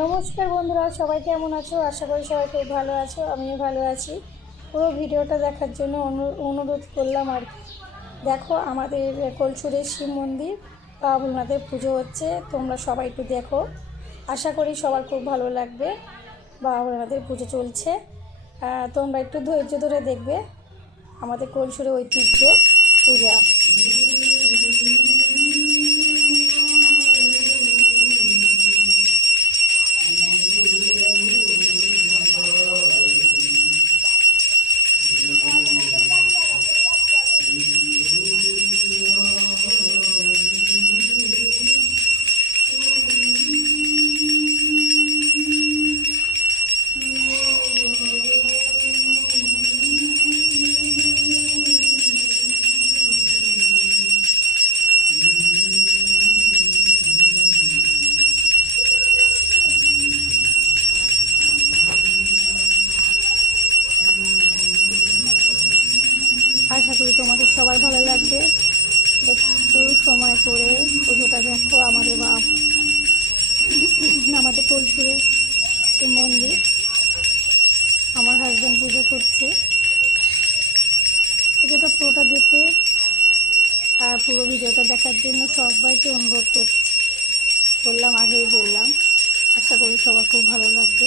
নমস্কার বন্ধুরা, সবাই কেমন আছো? আশা করি সবাই খুব ভালো আছো। আমিও ভালো আছি। পুরো ভিডিওটা দেখার জন্য অনুরোধ করলাম আর কি। দেখো, আমাদের কলছুরের শিব মন্দির বাবা ভোলানাথের পুজো হচ্ছে। তোমরা সবাই একটু দেখো, আশা করি সবার খুব ভালো লাগবে। বাবা ভোলানাথের পুজো চলছে, তোমরা একটু ধৈর্য ধরে দেখবে। আমাদের কলছুরের ঐতিহ্য পূজা। আশা করি তোমাদের সবার ভালো লাগবে। একটু সময় করে পুজোটা দেখো। আমাদের কলছুরে শিব মন্দির, আমার হাজব্যান্ড পুজো করছে। পুজোটা পুরোটা দেখে আর পুরো ভিডিওটা দেখার জন্য সবাইকে অনুরোধ করছি। আগেই বললাম, আশা করি সবার খুব ভালো লাগবে।